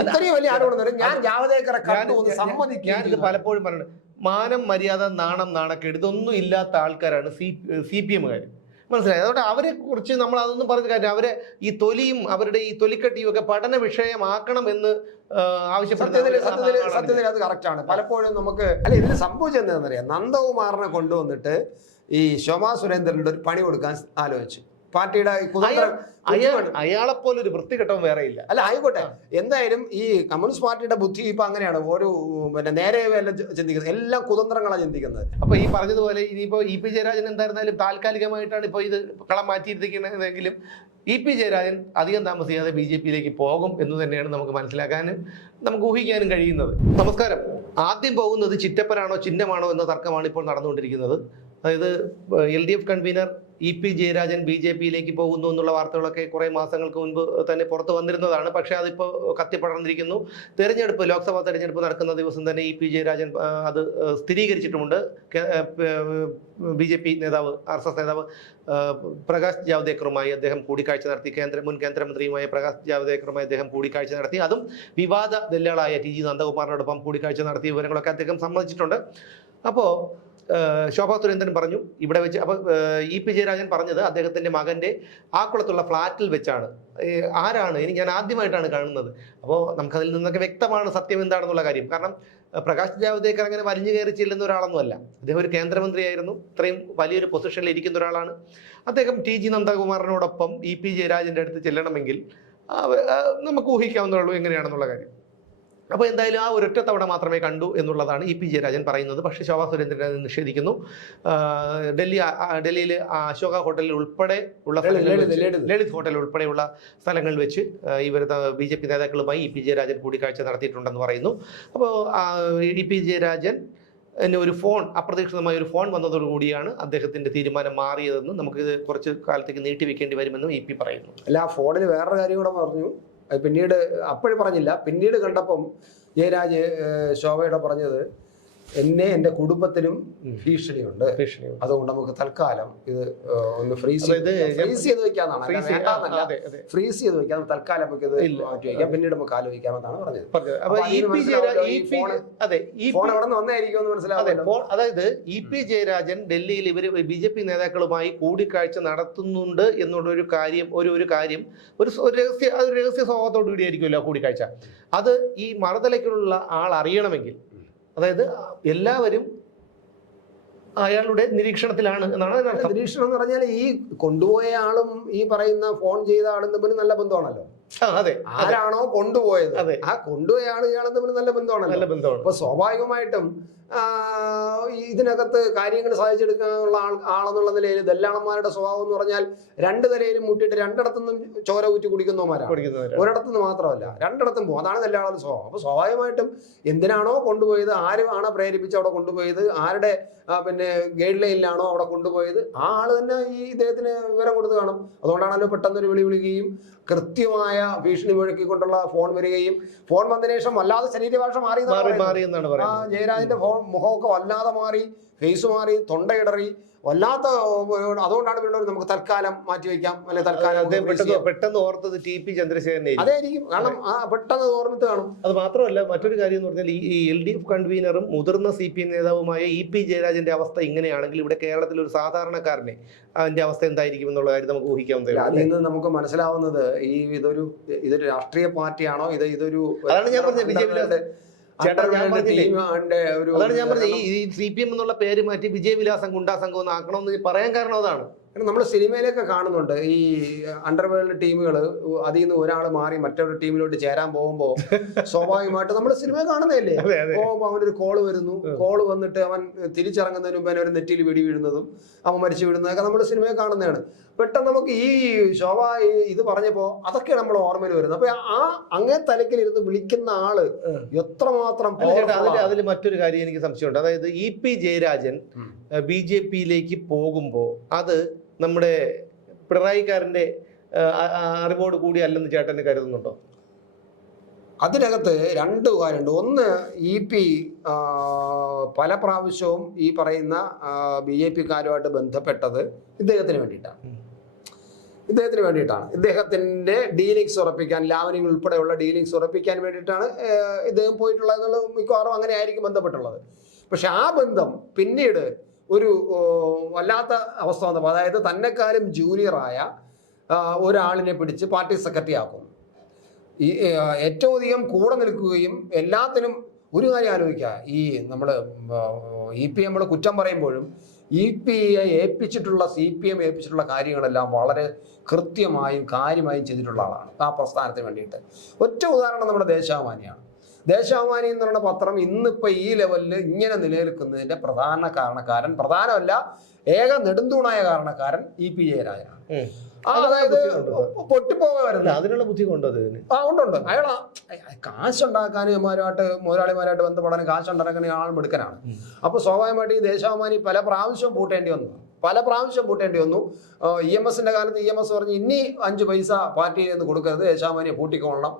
ഇത്രയും വലിയ ആരോപണം ഞാൻ ജാവദേക്കറെ കണ്ടു സമ്മതിക്കുകയും ഞാനിത് പലപ്പോഴും പറയുന്നത് മാനം മര്യാദ നാണം നാണക്കേട് ഇതൊന്നും ഇല്ലാത്ത ആൾക്കാരാണ് സി സി പി എമ്മുകാർ മനസ്സിലായി? അതുകൊണ്ട് അവരെ കുറിച്ച് നമ്മൾ അതൊന്നും പറഞ്ഞ കാര്യം അവരെ ഈ തൊലിയും അവരുടെ ഈ തൊലിക്കട്ടിയും ഒക്കെ പഠന വിഷയമാക്കണം എന്ന് ആ, സത്യത്തിൽ സത്യത്തിൽ. അത് പലപ്പോഴും നമുക്ക് അല്ല ഇതിൽ സംഭവിച്ചത് എന്താണെന്നറിയാം? നന്ദകുമാറിനെ കൊണ്ടുവന്നിട്ട് ഈ ശോഭാ സുരേന്ദ്രന്റെ ഒരു പണി കൊടുക്കാൻ ആലോചിച്ചു. പാർട്ടിയുടെ അയാളെ പോലെ ഒരു വൃത്തികെട്ടവൻ വേറെ ഇല്ല. അല്ല ആയിക്കോട്ടെ. എന്തായാലും ഈ കമ്മ്യൂണിസ്റ്റ് പാർട്ടിയുടെ ബുദ്ധി ഇപ്പൊ അങ്ങനെയാണ്. ഓരോ പിന്നെ നേരെ അല്ല ചിന്തിക്കുന്നത്. എല്ലാം കുതന്ത്രങ്ങളാണ് ചിന്തിക്കുന്നത്. അപ്പൊ ഈ പറഞ്ഞതുപോലെ ഇനിയിപ്പോ ഇ പി ജയരാജൻ എന്തായിരുന്നാലും താൽക്കാലികമായിട്ടാണ് ഇപ്പൊ ഇത് കളം മാറ്റിയിരിക്കുന്നതെങ്കിലും ഇ പി ജയരാജൻ അധികം താമസിയാതെ ബി ജെ പിയിലേക്ക് പോകും എന്ന് തന്നെയാണ് നമുക്ക് മനസ്സിലാക്കാനും നമുക്ക് ഊഹിക്കാനും കഴിയുന്നത്. നമസ്കാരം. ആദ്യം പോകുന്നത് ചിറ്റപ്പനാണോ ചിഹ്നമാണോ എന്ന തർക്കമാണ് ഇപ്പോൾ നടന്നുകൊണ്ടിരിക്കുന്നത്. അതായത് L D F convener E P Jayarajan B J പിയിലേക്ക് പോകുന്നു എന്നുള്ള വാർത്തകളൊക്കെ കുറേ മാസങ്ങൾക്ക് മുൻപ് തന്നെ പുറത്തു വന്നിരുന്നതാണ്. പക്ഷെ അതിപ്പോൾ കത്തിപ്പടർന്നിരിക്കുന്നു. തെരഞ്ഞെടുപ്പ് ലോക്സഭാ തെരഞ്ഞെടുപ്പ് നടക്കുന്ന ദിവസം തന്നെ ഇ പി ജയരാജൻ അത് സ്ഥിരീകരിച്ചിട്ടുമുണ്ട്. ബി ജെ പി നേതാവ് ആർ എസ് എസ് നേതാവ് പ്രകാശ് ജാവ്ദേക്കറുമായി അദ്ദേഹം കൂടിക്കാഴ്ച നടത്തി. കേന്ദ്ര മുൻ കേന്ദ്രമന്ത്രിയുമായ പ്രകാശ് ജാവ്ദേക്കറുമായി അദ്ദേഹം കൂടിക്കാഴ്ച നടത്തി. അതും വിവാദ ദല്ലാളായ ടി ജി നന്ദകുമാറിനോടൊപ്പം കൂടിക്കാഴ്ച നടത്തിയ വിവരങ്ങളൊക്കെ അദ്ദേഹം സമ്മതിച്ചിട്ടുണ്ട്. അപ്പോൾ ശോഭാ സുരേന്ദ്രൻ പറഞ്ഞു ഇവിടെ വെച്ച് അപ്പോൾ ഇ പി ജയരാജൻ പറഞ്ഞത് അദ്ദേഹത്തിന്റെ മകന്റെ കുളത്തുള്ള ഫ്ലാറ്റിൽ വെച്ചാണ്. ആരാണ്? ഇനി ഞാൻ ആദ്യമായിട്ടാണ് കാണുന്നത്. അപ്പോൾ നമുക്കതിൽ നിന്നൊക്കെ വ്യക്തമാണ് സത്യം എന്താണെന്നുള്ള കാര്യം. കാരണം പ്രകാശ് ജാവ്ദേക്കർ അങ്ങനെ വലിഞ്ഞു കയറി ചെല്ലുന്ന ഒരാളൊന്നുമല്ല. അദ്ദേഹം ഒരു കേന്ദ്രമന്ത്രിയായിരുന്നു. ഇത്രയും വലിയൊരു പൊസിഷനിൽ ഇരിക്കുന്ന ഒരാളാണ്. അദ്ദേഹം ടി ജി നന്ദകുമാറിനോടൊപ്പം ഇ പി ജയരാജന്റെ അടുത്ത് ചെല്ലണമെങ്കിൽ നമുക്ക് ഊഹിക്കാവുന്നേ ഉള്ളൂ എങ്ങനെയാണെന്നുള്ള കാര്യം. അപ്പോൾ എന്തായാലും ആ ഒരൊറ്റ തവണ മാത്രമേ കണ്ടു എന്നുള്ളതാണ് ഇ പി ജയരാജൻ പറയുന്നത്. പക്ഷേ ശോഭാ സുരേന്ദ്രൻ അത് നിഷേധിക്കുന്നു. ഡൽഹി ഡൽഹിയിൽ അശോക ഹോട്ടലിൽ ഉൾപ്പെടെ ഉള്ള ലളിത്, ഹോട്ടൽ ഉൾപ്പെടെയുള്ള സ്ഥലങ്ങളിൽ വെച്ച് ഇവർ ബി ജെ പി നേതാക്കളുമായി ഇ പി ജയരാജൻ കൂടിക്കാഴ്ച നടത്തിയിട്ടുണ്ടെന്ന് പറയുന്നു. അപ്പോൾ ഇ പി ജയരാജൻ എന്നെ ഒരു ഫോൺ അപ്രതീക്ഷിതമായ ഒരു ഫോൺ വന്നതോടുകൂടിയാണ് അദ്ദേഹത്തിന്റെ തീരുമാനം മാറിയതെന്ന് നമുക്ക് കുറച്ച് കാലത്തേക്ക് നീട്ടിവെക്കേണ്ടി വരുമെന്നും ഇ പി പറയുന്നു. അല്ല ആ ഫോണിൽ വേറൊരു കാര്യം കൂടെ പറഞ്ഞു. പിന്നീട് അപ്പോഴും പറഞ്ഞില്ല. പിന്നീട് കണ്ടപ്പം ജയരാജ് ശോഭയുടെ പറഞ്ഞത് എന്നെ എന്റെ കുടുംബത്തിനും ഭീഷണിയുണ്ട്. അതുകൊണ്ട് നമുക്ക് തൽക്കാലം ഇത് ഒന്ന് ഫ്രീസ് അതായത് ഫ്രീസ് ചെയ്ത് വെക്കാന്നാണ്. ഫ്രീസ് ചെയ്ത് വെക്കാം. തൽക്കാലം നമുക്ക് ഇത്. മാറ്റി വയ്ക്കാം. പിന്നീട് നമുക്ക് ആലോചിക്കാമെന്നാണ് പറഞ്ഞത്. അതായത് ഇ പി ജയരാജൻ ഡൽഹിയിൽ ഇവർ ബി ജെ പി നേതാക്കളുമായി കൂടിക്കാഴ്ച നടത്തുന്നുണ്ട് എന്നുള്ള ഒരു കാര്യം ഒരു ഒരു കാര്യം ഒരു രഹസ്യ രഹസ്യ സ്വഭാവത്തോടു കൂടിയായിരിക്കുമല്ലോ കൂടിക്കാഴ്ച. അത് ഈ മറുതലയ്ക്കുള്ള ആൾ അറിയണമെങ്കിൽ അതായത് എല്ലാവരും അയാളുടെ നിരീക്ഷണത്തിലാണ് എന്നാണ് നിരീക്ഷണം എന്ന് പറഞ്ഞാൽ ഈ കൊണ്ടുപോയ ആളും ഈ പറയുന്ന ഫോൺ ചെയ്ത ആളും തമ്മിൽ നല്ല ബന്ധമാണല്ലോ. അതെ ആരാണോ കൊണ്ടുപോയത്? അതെ. ആ കൊണ്ടുപോയ ആൾ ഇയാളും തമ്മിൽ നല്ല ബന്ധമാണല്ലോ. നല്ല ബന്ധമാണ്. അപ്പൊ സ്വാഭാവികമായിട്ടും ഇതിനകത്ത് കാര്യങ്ങൾ സാധിച്ചെടുക്കാനുള്ള ആൾ ആളെന്നുള്ള നിലയിൽ ദല്ലാളന്മാരുടെ സ്വഭാവം എന്ന് പറഞ്ഞാൽ രണ്ട് നിലയിലും മുട്ടിയിട്ട് രണ്ടിടത്തുനിന്നും ചോര ഊറ്റി കുടിക്കുന്നവന്മാരാണ്. ഒരിടത്തുനിന്ന് മാത്രമല്ല രണ്ടിടത്തും പോകും. അതാണ് ദല്ലാളുടെ സ്വഭാവം. അപ്പൊ സ്വാഭാവികമായിട്ടും എന്തിനാണോ കൊണ്ടുപോയത് ആരുമാണോ പ്രേരിപ്പിച്ച് അവിടെ കൊണ്ടുപോയത് ആരുടെ പിന്നെ ഗൈഡ് ലൈനിലാണോ അവിടെ കൊണ്ടുപോയത് ആ ആൾ തന്നെ ഈ ഇദ്ദേഹത്തിന് വിവരം കൊടുത്ത് കാണും. അതുകൊണ്ടാണല്ലോ പെട്ടെന്നൊരു വിളി വിളിക്കുകയും കൃത്യമായ ഭീഷണി മുഴക്കിക്കൊണ്ടുള്ള ഫോൺ വരികയും ഫോൺ വന്നതിന് ശേഷം വല്ലാതെ ശരീരഭാഷ മാറി ജയരാജന്റെ ഫോൺ മുഖമൊക്കെ വല്ലാതെ മാറി ഫേസ് മാറി തൊണ്ടയിടറി. വല്ലാത്ത അതുകൊണ്ടാണ് വീണ്ടും നമുക്ക് തൽക്കാലം മാറ്റി വെക്കാം അല്ലെ തൽക്കാലം പെട്ടെന്ന് ഓർത്തത് ടി പി ചന്ദ്രശേഖരനെ അതായിരിക്കും. കാരണം ആ പെട്ടെന്ന് ഓർമ്മിത്ത് കാണും. അത് മാത്രമല്ല മറ്റൊരു കാര്യം എന്ന് പറഞ്ഞാൽ ഈ എൽ ഡി എഫ് കൺവീനറും മുതിർന്ന സി പി എം നേതാവുമായ ഇ പി ജയരാജന്റെ അവസ്ഥ ഇങ്ങനെയാണെങ്കിൽ ഇവിടെ കേരളത്തിൽ ഒരു സാധാരണക്കാരനെ അതിന്റെ അവസ്ഥ എന്തായിരിക്കും എന്നുള്ള കാര്യം നമുക്ക് ഊഹിക്കാൻ. അതിൽ നിന്ന് നമുക്ക് മനസ്സിലാവുന്നത് ഈ ഇതൊരു ഇതൊരു രാഷ്ട്രീയ പാർട്ടിയാണോ? ഇത് ഇതൊരു അതാണ് ഞാൻ പറഞ്ഞത് ഒരു അതാണ് ഞാൻ പറഞ്ഞത്. ഈ സി പി എം എന്നുള്ള പേര് മാറ്റി വിജയവിലാസം ഗുണ്ടാ സംഘം എന്ന് ആക്കണമെന്ന് പറയാൻ കാരണം അതാണ്. നമ്മൾ സിനിമയിലൊക്കെ കാണുന്നുണ്ട്. ഈ അണ്ടർവേൾഡ് ടീമുകൾ അതിൽ നിന്ന് ഒരാൾ മാറി മറ്റൊരു ടീമിലോട്ട് ചേരാൻ പോകുമ്പോൾ സ്വാഭാവികമായിട്ട് നമ്മൾ സിനിമ കാണുന്നതല്ലേ? പോകുമ്പോൾ അവനൊരു കോൾ വരുന്നു. കോൾ വന്നിട്ട് അവൻ തിരിച്ചിറങ്ങുന്നതിന് മുമ്പ് അവൻ നെറ്റിയിൽ വെടി വീഴുന്നതും അവൻ മരിച്ചു വീഴുന്നതൊക്കെ നമ്മൾ സിനിമ കാണുന്നതാണ്. പെട്ടെന്ന് നമുക്ക് ഈ ശോഭ ഇത് പറഞ്ഞപ്പോൾ അതൊക്കെ നമ്മൾ ഓർമ്മയിൽ വരുന്നത്. അപ്പൊ ആ അങ്ങേ തലക്കിലിരുന്ന് വിളിക്കുന്ന ആൾ എത്രമാത്രം അതിൽ മറ്റൊരു കാര്യം എനിക്ക് സംശയമുണ്ട്. അതായത് E P Jayarajan. B J പിയിലേക്ക് പോകുമ്പോൾ അത് നമ്മുടെ പിണറായിക്കാരന്റെ അറിവോട് കൂടി അല്ലെന്ന് ചേട്ടന് കരുതുന്നുണ്ടോ? അതിനകത്ത് രണ്ട് കാര്യമുണ്ട്. ഒന്ന് ഇ പി പല പ്രാവശ്യവും ഈ പറയുന്ന ബി ജെ പിക്കാരുമായിട്ട് ബന്ധപ്പെട്ടത് ഇദ്ദേഹത്തിന് വേണ്ടിയിട്ടാണ്. ഇദ്ദേഹത്തിന് വേണ്ടിയിട്ടാണ്. ഇദ്ദേഹത്തിന്റെ ഡീലിങ്സ് ഉറപ്പിക്കാൻ ലാവനിങ് ഉൾപ്പെടെയുള്ള ഡീലിങ്സ് ഉറപ്പിക്കാൻ വേണ്ടിയിട്ടാണ് ഇദ്ദേഹം പോയിട്ടുള്ളത് എന്നുള്ളത് മിക്കവാറും അങ്ങനെ ആയിരിക്കും ബന്ധപ്പെട്ടുള്ളത്. പക്ഷെ ആ ബന്ധം പിന്നീട് ഒരു വല്ലാത്ത അവസ്ഥ വന്നപ്പോൾ അതായത് തന്നെക്കാലും ജൂനിയറായ ഒരാളിനെ പിടിച്ച് പാർട്ടി സെക്രട്ടറി ആക്കും. ഈ ഏറ്റവും അധികം കൂടെ നിൽക്കുകയും എല്ലാത്തിനും ഒരു കാര്യം ആലോചിക്കുക. ഈ നമ്മൾ ഇ പി നമ്മൾ കുറ്റം പറയുമ്പോഴും ഇ പി ഐ ഏൽപ്പിച്ചിട്ടുള്ള സി പി എം ഏൽപ്പിച്ചിട്ടുള്ള കാര്യങ്ങളെല്ലാം വളരെ കൃത്യമായും കാര്യമായും ചെയ്തിട്ടുള്ള ആളാണ്. ആ പ്രസ്ഥാനത്തിന് വേണ്ടിയിട്ട്. ഒറ്റ ഉദാഹരണം നമ്മുടെ ദേശാഭിമാനിയാണ്. ദേശാഭിമാനി എന്ന് പറയുന്ന പത്രം ഇന്നിപ്പോൾ ഈ ലെവലിൽ ഇങ്ങനെ നിലനിൽക്കുന്നതിന്റെ പ്രധാന കാരണക്കാരൻ പ്രധാനമല്ല ഏക നെടുന്തൂണായ കാരണക്കാരൻ ഇ പി ജയരാജനാണ്. അതായത്. പൊട്ടിപ്പോകാൻ വരുന്നത്. അതിനുള്ള ബുദ്ധി ആ ഉണ്ടുണ്ട് അയാൾ കാശുണ്ടാക്കാനുമാരുമായിട്ട് മുതലാളിമാരുമായിട്ട് ബന്ധപ്പെടാൻ കാശുണ്ടാക്കാൻ ആൾ മിടുക്കനാണ്. അപ്പൊ അപ്പോൾ സ്വാഭാവികമായിട്ട് ഈ ദേശാഭിമാനി പല പ്രാവശ്യം പൂട്ടേണ്ടി വന്നു. പല പ്രാവശ്യം പൂട്ടേണ്ടി വന്നു. ഇ എം എസിന്റെ കാലത്ത് ഇ എം എസ് പറഞ്ഞ് ഇനി അഞ്ച് പൈസ പാർട്ടിയിൽ നിന്ന് കൊടുക്കരുത് യശാമാനിയെ പൂട്ടിക്കൊള്ളണം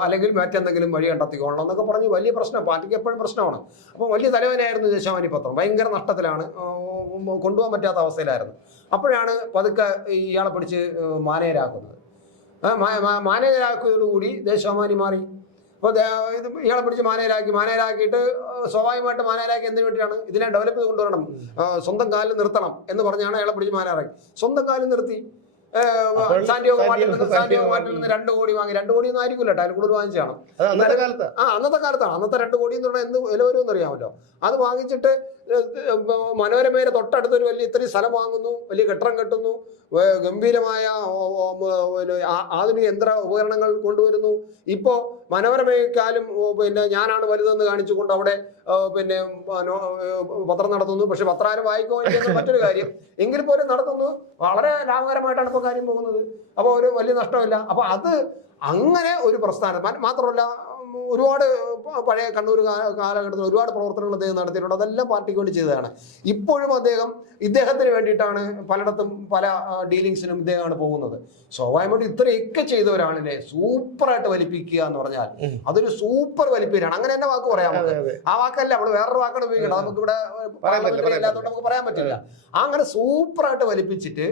അല്ലെങ്കിൽ മറ്റെന്തെങ്കിലും വഴി കണ്ടെത്തിക്കൊള്ളണം എന്നൊക്കെ പറഞ്ഞ് വലിയ പ്രശ്നം പാർട്ടിക്ക് എപ്പോഴും പ്രശ്നമാണ്. അപ്പോൾ വലിയ തലവനായിരുന്നു യശാമാനി പത്രം. ഭയങ്കര നഷ്ടത്തിലാണ്. കൊണ്ടുപോകാൻ പറ്റാത്ത അവസ്ഥയിലായിരുന്നു. അപ്പോഴാണ് പതുക്കെ ഇയാളെ പിടിച്ച് മാനേജരാക്കുന്നത്. ആ, മാ- മാ- മാനേജരാക്കിയതോടുകൂടി ദേശാഭിമാനി മാറി. അപ്പോൾ ഇയാളെ പിടിച്ച് മാനേജരാക്കി മാനേജരാക്കിയിട്ട് സ്വാഭാവികമായിട്ട് മാനാരാക്കി എന്തിനു വേണ്ടിയാണ് ഇതിനെ ഡെവലപ്പ് ചെയ്ത് കൊണ്ടുവരണം. സ്വന്തം കാലിൽ നിർത്തണം എന്ന് പറഞ്ഞാണ് അയാളെ പിടിച്ച് മാനേജരാക്കി സ്വന്തം കാലിൽ നിർത്തി. നിന്ന് സാന്റിയോഗോ നിന്ന് രണ്ട് കോടി വാങ്ങി. രണ്ട് കോടി ഒന്നും ആയിരിക്കില്ല കേട്ടോ. അതിൽ കൂടുതൽ വാങ്ങിച്ചാണ് ആ അന്നത്തെ കാലത്താണ്. അന്നത്തെ രണ്ട് കോടി എന്ന് പറഞ്ഞാൽ എന്ത് വില വരുമെന്ന് അറിയാമല്ലോ. അത് വാങ്ങിച്ചിട്ട് മനോരമയുടെ തൊട്ടടുത്തൊരു വലിയ ഇത്രയും സ്ഥലം വാങ്ങുന്നു. വലിയ കെട്ടിടം കെട്ടുന്നു. ഗംഭീരമായ ആധുനിക യന്ത്ര ഉപകരണങ്ങൾ കൊണ്ടുവരുന്നു. ഇപ്പോൾ മനോരമയെക്കാളും പിന്നെ ഞാനാണ് വലുതെന്ന് കാണിച്ചുകൊണ്ട് അവിടെ പിന്നെ പത്രം നടത്തുന്നു. പക്ഷെ പത്രം ആരും വായിക്കുവാൻ മറ്റൊരു കാര്യം. എങ്കിൽ പോലും നടത്തുന്നു. വളരെ ലാഭകരമായിട്ടാണ് ഇപ്പോൾ കാര്യം പോകുന്നത്. അപ്പോൾ ഒരു വലിയ നഷ്ടമില്ല. അപ്പോൾ അത് അങ്ങനെ ഒരു പ്രസ്ഥാനം. മാത്രമല്ല ഒരുപാട് പഴയ കണ്ണൂർ കാലഘട്ടത്തിൽ ഒരുപാട് പ്രവർത്തനങ്ങൾ അദ്ദേഹം നടത്തിയിട്ടുണ്ട്. അതെല്ലാം പാർട്ടിക്ക് വേണ്ടി ചെയ്തതാണ്. ഇപ്പോഴും അദ്ദേഹം ഇദ്ദേഹത്തിന് വേണ്ടിയിട്ടാണ് പലയിടത്തും പല ഡീലിങ്സിനും ഇദ്ദേഹമാണ് പോകുന്നത്. സ്വാഭാവികമായിട്ട് ഇത്രയൊക്കെ ചെയ്ത ഒരാളിനെ സൂപ്പറായിട്ട് വലിപ്പിക്കുക എന്ന് പറഞ്ഞാൽ അതൊരു സൂപ്പർ വലിപ്പീരാണ്. അങ്ങനെ തന്നെ വാക്ക് പറയാൻ. ആ വാക്കല്ല നമ്മൾ വേറൊരു വാക്കാണ് ഉപയോഗിക്കണം നമുക്ക് ഇവിടെ ഇല്ലാത്തതുകൊണ്ട് നമുക്ക് പറയാൻ പറ്റില്ല. അങ്ങനെ സൂപ്പറായിട്ട് വലിപ്പിച്ചിട്ട്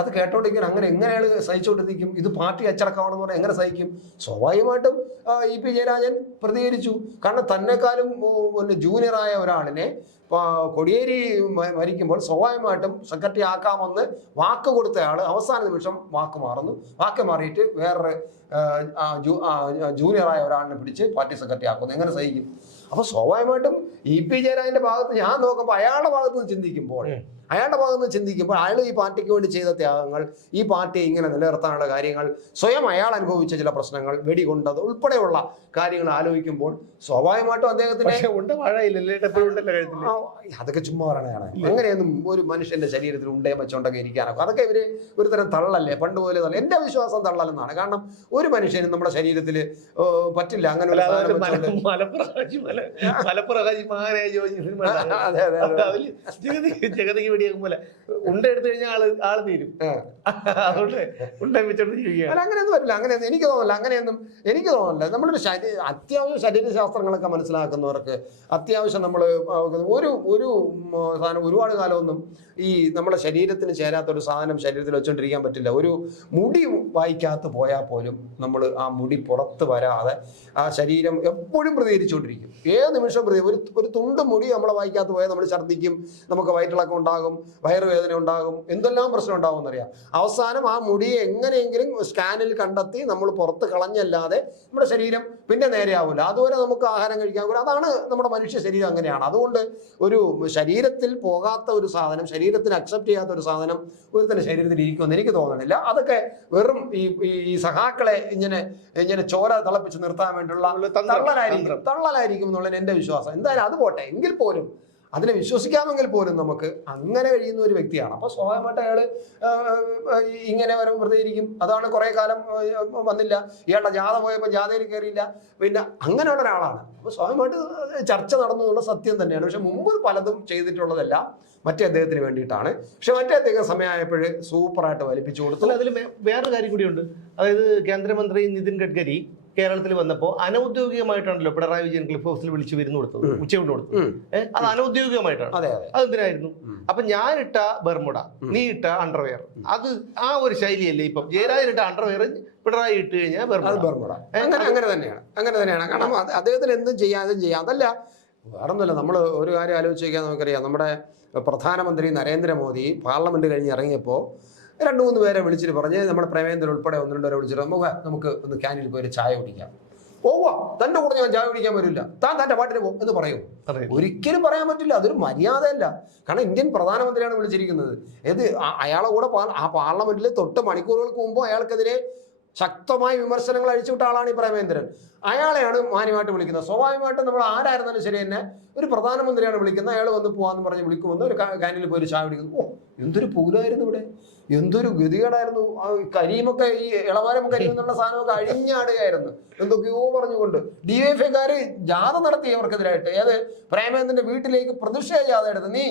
അത് കേട്ടോണ്ടിരിക്കാൻ അങ്ങനെ എങ്ങനെയാണ് സഹിച്ചുകൊണ്ടിരിക്കും ഇത് പാർട്ടി അച്ചടക്കമാണെന്ന് പറഞ്ഞാൽ എങ്ങനെ സഹിക്കും? സ്വാഭാവികമായിട്ടും ഇ പി ജയരാജൻ പ്രതികരിച്ചു. കാരണം തന്നെക്കാളും പിന്നെ ജൂനിയറായ ഒരാളിനെ കൊടിയേരി മരിക്കുമ്പോൾ സ്വാഭാവികമായിട്ടും സെക്രട്ടറി ആക്കാമെന്ന് വാക്ക് കൊടുത്തയാൾ അവസാന നിമിഷം വാക്ക് മാറുന്നു. വാക്ക് മാറിയിട്ട് വേറൊരു ജൂനിയറായ ഒരാളിനെ പിടിച്ച് പാർട്ടി സെക്രട്ടറി ആക്കുന്നു. എങ്ങനെ സഹിക്കും? അപ്പോൾ സ്വാഭാവികമായിട്ടും ഇ പി ജയരാജന്റെ ഭാഗത്ത് ഞാൻ നോക്കുമ്പോൾ അയാളുടെ ഭാഗത്ത് ചിന്തിക്കുമ്പോൾ. അയാളുടെ ഭാഗത്ത് നിന്ന് ചിന്തിക്കുമ്പോൾ അയാൾ ഈ പാർട്ടിക്ക് വേണ്ടി ചെയ്ത ത്യാഗങ്ങൾ ഈ പാർട്ടിയെ ഇങ്ങനെ നിലനിർത്താനുള്ള കാര്യങ്ങൾ സ്വയം അയാൾ അനുഭവിച്ച ചില പ്രശ്നങ്ങൾ വെടികൊണ്ടത് ഉൾപ്പെടെയുള്ള കാര്യങ്ങൾ ആലോചിക്കുമ്പോൾ സ്വാഭാവികമായിട്ടും അദ്ദേഹത്തിന് അതൊക്കെ ചുമ്മാ പറയണതാണ് അങ്ങനെയൊന്നും ഒരു മനുഷ്യന്റെ ശരീരത്തിൽ ഉണ്ടേ വെച്ചോണ്ടൊക്കെ ഇരിക്കാനൊക്കെ. അതൊക്കെ ഇവർ ഒരു തരം തള്ളല്ലേ പണ്ട് പോലെ തള്ള എന്റെ വിശ്വാസം തള്ളലെന്നാണ്. കാരണം ഒരു മനുഷ്യനും നമ്മുടെ ശരീരത്തിൽ പറ്റില്ല. അങ്ങനെ മലപ്രകാശി മലപ്രകാശി മഹാനായ ജോജി അതെ അതെ അതെ. ജഗതി ജഗതിക്ക് വെടിയാക്കും പോലെ ഉണ്ട എടുത്തു കഴിഞ്ഞാൽ ആൾ ആൾ തീരും. അതുകൊണ്ട് ഉണ്ട വെച്ചോണ്ട് ജീവിക്കുകയാണ് അല്ല അങ്ങനെയൊന്നും വരില്ല. അങ്ങനെ എനിക്ക് തോന്നില്ല അങ്ങനെയൊന്നും എനിക്ക് തോന്നില്ല നമ്മളൊരു ശരീര അത്യാവശ്യം ശരീരശാസ്ത്രങ്ങളൊക്കെ മനസ്സിലാക്കുന്നവർക്ക് അത്യാവശ്യം നമ്മൾ ഒരു ഒരു സാധനം ഒരുപാട് കാലമൊന്നും ഈ നമ്മുടെ ശരീരത്തിന് ചേരാത്ത ഒരു സാധനം ശരീരത്തിൽ വെച്ചോണ്ടിരിക്കാൻ പറ്റില്ല. ഒരു മുടി വായിക്കാത്ത പോയാൽ പോലും നമ്മൾ ആ മുടി പുറത്ത് വരാതെ ആ ശരീരം എപ്പോഴും പ്രതികരിച്ചുകൊണ്ടിരിക്കും ഏത് നിമിഷം പ്രതി ഒരു ഒരു തുണ്ട് മുടി നമ്മളെ വായിക്കാത്ത പോയാൽ നമ്മൾ ഛർദ്ദിക്കും. നമുക്ക് വയറ്റിളക്കം ഉണ്ടാകും. വയറുവേദന ഉണ്ടാകും എന്തെല്ലാം പ്രശ്നം ഉണ്ടാകും എന്നറിയാം. അവസാനം ആ മുടിയെ എങ്ങനെയെങ്കിലും സ്കാനിൽ കണ്ടെത്തി നമ്മൾ പുറത്ത് കളഞ്ഞല്ലാതെ നമ്മുടെ ശരീരം പിന്നെ നേരെയാവില്ല അതുവരെ നമുക്ക് ആഹാരം കഴിക്കാൻ പറ്റില്ല അതാണ് നമ്മുടെ മനുഷ്യ ശരീരം അങ്ങനെയാണ്. അതുകൊണ്ട് ഒരു ശരീരത്തിൽ പോകാത്ത ഒരു സാധനം ശരീരത്തിന് അക്സെപ്റ്റ് ചെയ്യാത്ത ഒരു സാധനം ഒരു തന്നെ ശരീരത്തിൽ ഇരിക്കുമെന്ന് എനിക്ക് തോന്നണില്ല. അതൊക്കെ വെറും ഈ ഈ- സഹാക്കളെ ഇങ്ങനെ ഇങ്ങനെ ചോര തിളപ്പിച്ച് നിർത്താൻ വേണ്ടിയുള്ള തള്ളലായിരിക്കും. തള്ളലായിരിക്കും എന്നുള്ളത് എന്റെ വിശ്വാസം. എന്തായാലും അത് പോട്ടെ. എങ്കിൽ പോലും അതിനെ വിശ്വസിക്കാമെങ്കിൽ പോലും നമുക്ക് അങ്ങനെ കഴിയുന്ന ഒരു വ്യക്തിയാണ്. അപ്പോൾ സ്വാഭാവികമായിട്ട് അയാൾ ഇങ്ങനെ വരും പ്രതികരിക്കും അതാണ് കുറേ കാലം വന്നില്ല. ഇയാളുടെ ജാഥ പോയപ്പോൾ ജാഥയിൽ കയറിയില്ല പിന്നെ അങ്ങനെയുള്ള ഒരാളാണ്. അപ്പോൾ സ്വാഭാവികമായിട്ട് ചർച്ച നടന്നുള്ള സത്യം തന്നെയാണ്. പക്ഷെ മുമ്പ് പലതും ചെയ്തിട്ടുള്ളതല്ല മറ്റേ അദ്ദേഹത്തിന് വേണ്ടിയിട്ടാണ്. പക്ഷെ മറ്റേ അദ്ദേഹം സമയമായപ്പോൾ സൂപ്പറായിട്ട് വലിപ്പിച്ചു കൊടുത്തു. അതിൽ വേറൊരു കാര്യം കൂടിയുണ്ട്. അതായത് കേന്ദ്രമന്ത്രി നിതിൻ ഗഡ്കരി കേരളത്തിൽ വന്നപ്പോൾ അനൗദ്യോഗികമായിട്ടാണല്ലോ പിണറായി വിജയൻ ക്ലിഫ് ഹൗസിൽ വിളിച്ചു വരുന്നു കൊടുത്തത് ഉച്ച കൊണ്ട് കൊടുത്തത്. അത് അനൗദ്യോഗികമായിട്ടാണ്. അതെ അതെ. അതെന്തിനായിരുന്നു. അപ്പൊ ഞാൻ ഇട്ട ബർമുട നീ ഇട്ട അണ്ടർവെയർ അത് ആ ഒരു ശൈലിയല്ലേ ഇപ്പം. ജയരാജൻ ഇട്ട അണ്ടർവെയർ പിണറായി ഇട്ട് കഴിഞ്ഞാൽ ബർമുട അങ്ങനെ അങ്ങനെ തന്നെയാണ്. അങ്ങനെ തന്നെയാണ്. കാരണം അദ്ദേഹത്തിന് എന്തും ചെയ്യാം ചെയ്യാം. അതല്ല വേറൊന്നുമില്ല നമ്മൾ ഒരു കാര്യം ആലോചിച്ച് നോക്കിയാൽ നമുക്കറിയാം. നമ്മുടെ പ്രധാനമന്ത്രി നരേന്ദ്രമോദി പാർലമെന്റ് കഴിഞ്ഞ് ഇറങ്ങിയപ്പോൾ രണ്ട് മൂന്ന് പേരെ വിളിച്ചിട്ട് പറഞ്ഞ് നമ്മുടെ പ്രേമേന്ദ്രൻ ഉൾപ്പെടെ ഒന്ന് രണ്ടുപേരെ വിളിച്ചിട്ട് നമുക്ക് നമുക്ക് ഒന്ന് ക്യാന്റീനിൽ പോയി ഒരു ചായ കുടിക്കാം. പോവാ തന്റെ കൂടെ ഞാൻ ചായ കുടിക്കാൻ വരില്ല. താൻ തന്റെ പാട്ടിന് പോകും എന്ന് പറയും. ഒരിക്കലും പറയാൻ പറ്റില്ല. അതൊരു മര്യാദയല്ല. കാരണം ഇന്ത്യൻ പ്രധാനമന്ത്രിയാണ് വിളിച്ചിരിക്കുന്നത്. ഏത് അയാളെ കൂടെ ആ പാർലമെന്റിൽ തൊട്ട് മണിക്കൂറുകൾക്ക് മുമ്പ് അയാൾക്കെതിരെ ശക്തമായ വിമർശനങ്ങൾ അഴിച്ചുവിട്ട ആളാണ് ഈ പ്രേമേന്ദ്രൻ. അയാളെയാണ് മാന്യമായിട്ട് വിളിക്കുന്നത്. സ്വാഭാവികമായിട്ടും നമ്മൾ ആരായിരുന്നാലും ശരി തന്നെ ഒരു പ്രധാനമന്ത്രിയാണ് വിളിക്കുന്നത്. അയാൾ വന്ന് പോവാന്ന് പറഞ്ഞ് വിളിക്കുമെന്ന് ഒരു കാനിൽ പോയി ഒരു ചായ കുടിക്കുന്നു. ഓ എന്തൊരു പൂലായിരുന്നു ഇവിടെ. എന്തൊരു ഗതികേടായിരുന്നു. ആ കരീമൊക്കെ ഈ ഇളവാരം കരീം എന്നുള്ള സാധനമൊക്കെ അഴിഞ്ഞാടുകയായിരുന്നു. എന്തൊക്കെയോ പറഞ്ഞുകൊണ്ട് ഡി എഫ് ഐക്കാർ ജാഥ നടത്തി അവർക്കെതിരായിട്ട്. ഏത്? പ്രേമേന്ദ്രന്റെ വീട്ടിലേക്ക് പ്രതിഷേധ ജാഥ എടുത്ത് നീ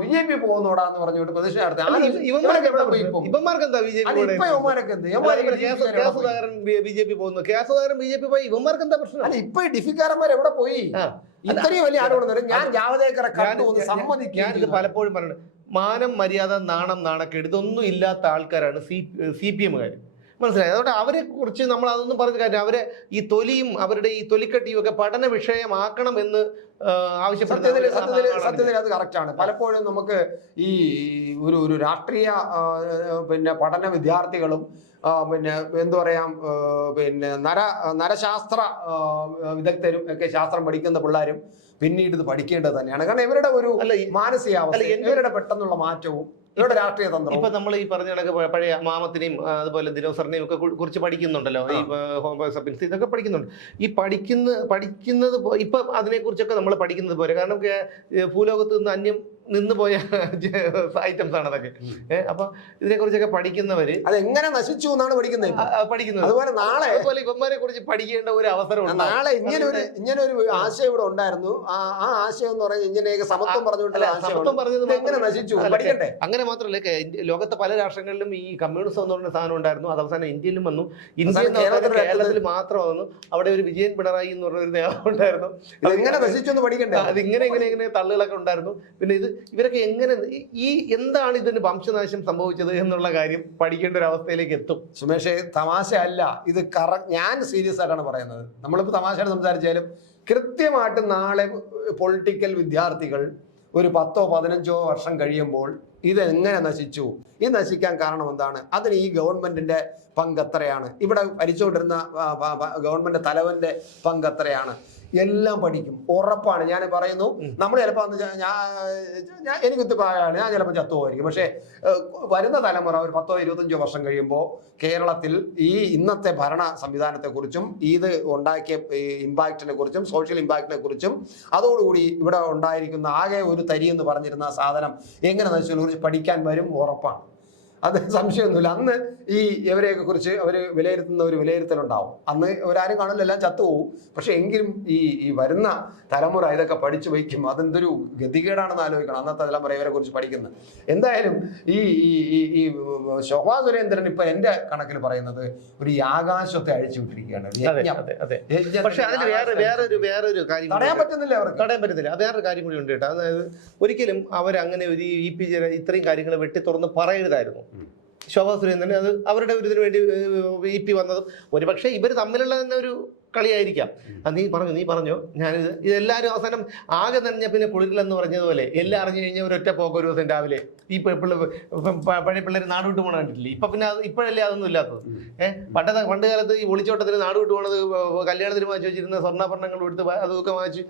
ബി ജെ പി പോകുന്നോടാ എന്ന് പറഞ്ഞുകൊണ്ട് പ്രതിഷേധ നടത്തി. ഇവന്മാർക്ക് എന്താ എവിടെ പോയി ഇപ്പം? എന്താ ബി ജെ അല്ല, ഇപ്പൊ പി യവന്മാരൊക്കെ എന്ത്? യവന്മാരൊക്കെ എവിടെ പോയി? സുധാകരൻ ബി ജെ പി പോകുന്നു. കെ ബി ജെ പി പോയി. ഇവന്മാർക്ക് എന്താ പ്രശ്നം? അല്ല ഇപ്പൊ ഡിഫിക്കാരന്മാർ എവിടെ പോയി? ആ. ഇത്രയും വലിയ ആരോടൊന്നും ഞാൻ ജാവദേക്കറെ കണ്ടു ചെയ്യുന്നു. പലപ്പോഴും പറയുന്നത് മാനം മര്യാദ നാണം നാണക്കേട് ഇതൊന്നും ഇല്ലാത്ത ആൾക്കാരാണ് സി സി പി എമ്മുകാർ മനസ്സിലായി? അതുകൊണ്ട് അവരെ കുറിച്ച് നമ്മൾ അതൊന്നും പറഞ്ഞ കാര്യം അവരെ ഈ തൊലിയും അവരുടെ ഈ തൊലിക്കട്ടിയും ഒക്കെ പഠന വിഷയമാക്കണം എന്ന് സത്യത്തിൽ സത്യത്തിൽ സത്യത്തിൽ അത് കറക്റ്റാണ്. പലപ്പോഴും നമുക്ക് ഈ ഒരു ഒരു രാഷ്ട്രീയ പിന്നെ പഠന വിദ്യാർത്ഥികളും പിന്നെ എന്തു പറയാം പിന്നെ നര നരശാസ്ത്ര വിദഗ്ധരും ഒക്കെ ശാസ്ത്രം പഠിക്കുന്ന പിള്ളേരും പിന്നീട് ഇത് പഠിക്കേണ്ടത് തന്നെയാണ്. കാരണം ഇവരുടെ ഒരു മാനസികാവസ്ഥ ഇവരുടെ പെട്ടെന്നുള്ള മാറ്റവും ഇവരുടെ രാഷ്ട്രീയ തന്ത്രം ഇപ്പൊ നമ്മൾ ഈ പറഞ്ഞ കണക്ക് പഴയ മാമത്തിനെയും അതുപോലെ ദിനോസറിനെയും ഒക്കെ കുറിച്ച് പഠിക്കുന്നുണ്ടല്ലോ. ഈ ഹോം സപ്പിൻസ് ഇതൊക്കെ പഠിക്കുന്നുണ്ട്. ഈ പഠിക്കുന്ന പഠിക്കുന്നത് ഇപ്പൊ അതിനെ കുറിച്ചൊക്കെ നമ്മൾ പഠിക്കുന്നത് പോലെ കാരണം ഭൂലോകത്ത് നിന്ന് അന്യം നിന്ന് പോയ ഐറ്റംസ് ആണ് അതൊക്കെ ഏഹ് അപ്പൊ ഇതിനെ കുറിച്ചൊക്കെ പഠിക്കുന്നവര് അതെങ്ങനെ നശിച്ചു എന്നാണ് പഠിക്കുന്നത് പഠിക്കുന്നത്. അതുപോലെ നാളെ അതുപോലെ ഇവന്മാരെ കുറിച്ച് പഠിക്കേണ്ട ഒരു അവസരം നാളെ ഇങ്ങനെ ഒരു ഇങ്ങനെ ഒരു ആശയം ഇവിടെ ഉണ്ടായിരുന്നു. ആ ആശയം എന്ന് പറഞ്ഞാൽ ഇങ്ങനെയൊക്കെ സമത്വം പറഞ്ഞുകൊണ്ടുള്ള സമത്വം പറഞ്ഞത് എങ്ങനെ നശിച്ചു? പഠിക്കട്ടെ. പഠിക്കണ്ടേ അങ്ങനെ മാത്രമല്ല ലോകത്തെ പല രാഷ്ട്രങ്ങളിലും ഈ കമ്മ്യൂണിസം എന്ന് പറഞ്ഞ സാധനം ഉണ്ടായിരുന്നു. അത് അവസാനം ഇന്ത്യയിലും വന്നു. ഇന്ത്യ കേരളത്തിൽ മാത്രം വന്നു. അവിടെ ഒരു വിജയൻ പിണറായി എന്ന് പറഞ്ഞ ഒരു നേതാവ് ഉണ്ടായിരുന്നു. ഇതെങ്ങനെ നശിച്ചു എന്ന് പഠിക്കണ്ടേ? അത് ഇങ്ങനെ ഇങ്ങനെ ഇങ്ങനെ തള്ളുകളൊക്കെ ഉണ്ടായിരുന്നു. പിന്നെ ഇത് ഇവരൊക്കെ എങ്ങനെ ഈ എന്താണ് ഇതിന് വംശനാശം സംഭവിച്ചത് എന്നുള്ള കാര്യം പഠിക്കേണ്ട ഒരു അവസ്ഥയിലേക്ക് എത്തും. സുമേഷ് തമാശ അല്ല ഇത് കറ ഞാൻ സീരിയസ് ആയിട്ടാണ് പറയുന്നത്. നമ്മളിപ്പോൾ തമാശയായിട്ട് സംസാരിച്ചാലും കൃത്യമായിട്ട് നാളെ പൊളിറ്റിക്കൽ വിദ്യാർത്ഥികൾ ഒരു പത്തോ പതിനഞ്ചോ വർഷം കഴിയുമ്പോൾ ഇത് എങ്ങനെ നശിച്ചു? ഈ നശിക്കാൻ കാരണം എന്താണ്? അതിന് ഈ ഗവൺമെന്റിന്റെ പങ്ക് എത്രയാണ്? ഇവിടെ ഭരിച്ചുകൊണ്ടിരുന്ന ഗവൺമെന്റ് തലവന്റെ പങ്ക് എത്രയാണ്? എല്ലാം പഠിക്കും. ഉറപ്പാണ്. ഞാൻ പറയുന്നു നമ്മൾ ചിലപ്പോൾ ഞാൻ ഞാൻ എനിക്ക് ഒത്തിരി പ്രായമാണ് ഞാൻ ചിലപ്പോൾ ചത്തുപോയിരിക്കും പക്ഷേ വരുന്ന തലമുറ ഒരു പത്തോ ഇരുപത്തഞ്ചോ വർഷം കഴിയുമ്പോൾ കേരളത്തിൽ ഈ ഇന്നത്തെ ഭരണ സംവിധാനത്തെക്കുറിച്ചും ഇത് ഉണ്ടാക്കിയ ഇമ്പാക്റ്റിനെ കുറിച്ചും സോഷ്യൽ ഇമ്പാക്റ്റിനെ കുറിച്ചും അതോടുകൂടി ഇവിടെ ഉണ്ടായിരിക്കുന്ന ആകെ ഒരു തരി എന്ന് പറഞ്ഞിരുന്ന സാധനം എങ്ങനെ നശിച്ചതിനെ കുറിച്ച് പഠിക്കാൻ വരും ഉറപ്പാണ്. അത് സംശയമൊന്നുമില്ല. അന്ന് ഈ ഇവരെയൊക്കെ കുറിച്ച് അവർ വിലയിരുത്തുന്ന ഒരു വിലയിരുത്തലുണ്ടാവും. അന്ന് ഒരാരും കാണില്ല എല്ലാം ചത്തുപോകും പക്ഷെ എങ്കിലും ഈ ഈ വരുന്ന തലമുറ ഇതൊക്കെ പഠിച്ചു വയ്ക്കും. അതെന്തൊരു ഗതികേടാണെന്ന് ആലോചിക്കണം. അന്നത്തെ തലമുറ ഇവരെ കുറിച്ച് പഠിക്കുന്നത്. എന്തായാലും ഈ ഈ ഈ ശോഭാ സുരേന്ദ്രൻ ഇപ്പൊ എന്റെ കണക്കിൽ പറയുന്നത് ഒരു ആകാശത്തെ അഴിച്ചു വിട്ടിരിക്കുകയാണ്. അതെ അതെ അതെ. യജ്ഞത്തിന്റെ പക്ഷെ അതിൽ വേറെ ആകാശത്തെ വേറൊരു വേറൊരു കാര്യം തടയാൻ പറ്റുന്നില്ല അവർക്ക്. തടയാൻ പറ്റുന്നില്ല. വേറൊരു കാര്യം കൂടി ഉണ്ട് കേട്ടോ. അതായത് ഒരിക്കലും അവരങ്ങനെ ഒരു ഇ പി ജെ ഇത്രയും കാര്യങ്ങൾ വെട്ടി തുറന്ന് പറയരുതായിരുന്നു. ശോഭാ സുരേന്ദ്രനെ അത് അവരുടെ ഒരു ഇതിനു വേണ്ടി ഇ പി വന്നതും ഒരുപക്ഷെ ഇവർ തമ്മിലുള്ള തന്നെ ഒരു കളിയായിരിക്കാം. നീ പറഞ്ഞു നീ പറഞ്ഞു. ഞാനിത് ഇതെല്ലാവരും അവസാനം ആകെ നനഞ്ഞ പിന്നെ കുളിരില്ലെന്ന് പറഞ്ഞതുപോലെ എല്ലാം അറിഞ്ഞു കഴിഞ്ഞാൽ ഒരൊറ്റ പോക്ക് ഒരു ദിവസം രാവിലെ ഈ പിള്ളേർ പഴയ പിള്ളേർ നാട് വിട്ടു പോകണ കണ്ടിട്ടില്ലേ? ഇപ്പം പിന്നെ അത് ഇപ്പോഴല്ലേ അതൊന്നും ഇല്ലാത്തത്. ഏഹ് പണ്ടത്തെ പണ്ട് കാലത്ത് ഈ ഒളിച്ചോട്ടത്തിന് നാട് വിട്ടു പോണത് കല്യാണത്തിന് വാങ്ങിച്ചു വെച്ചിരുന്ന സ്വർണാഭരണങ്ങൾ എടുത്ത് അതൊക്കെ വാങ്ങിച്ച്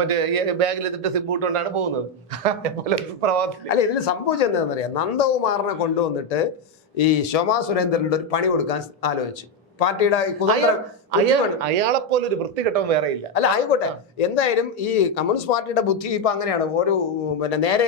മറ്റേ ബാഗിലെത്തിട്ട് സിബ് ഇട്ടുകൊണ്ടാണ് പോകുന്നത്. അതേപോലെ പ്രഭാതത്തിൽ അല്ല ഇതിൽ സംഭവിച്ചത് എന്താണെന്നറിയാം? നന്ദകുമാറിനെ കൊണ്ടുവന്നിട്ട് ഈ ശോമാ സുരേന്ദ്രന്റെ ഒരു പണി കൊടുക്കാൻ ആലോചിച്ചു. പാർട്ടിയുടെ കുതന്ത്രം അയാളെപ്പോലെ ഒരു വൃത്തികെട്ടവും വേറെ ഇല്ല അല്ല ആയിക്കോട്ടെ. എന്തായാലും ഈ കമ്മ്യൂണിസ്റ്റ് പാർട്ടിയുടെ ബുദ്ധി ഇപ്പൊ അങ്ങനെയാണ്. ഓരോ പിന്നെ നേരെ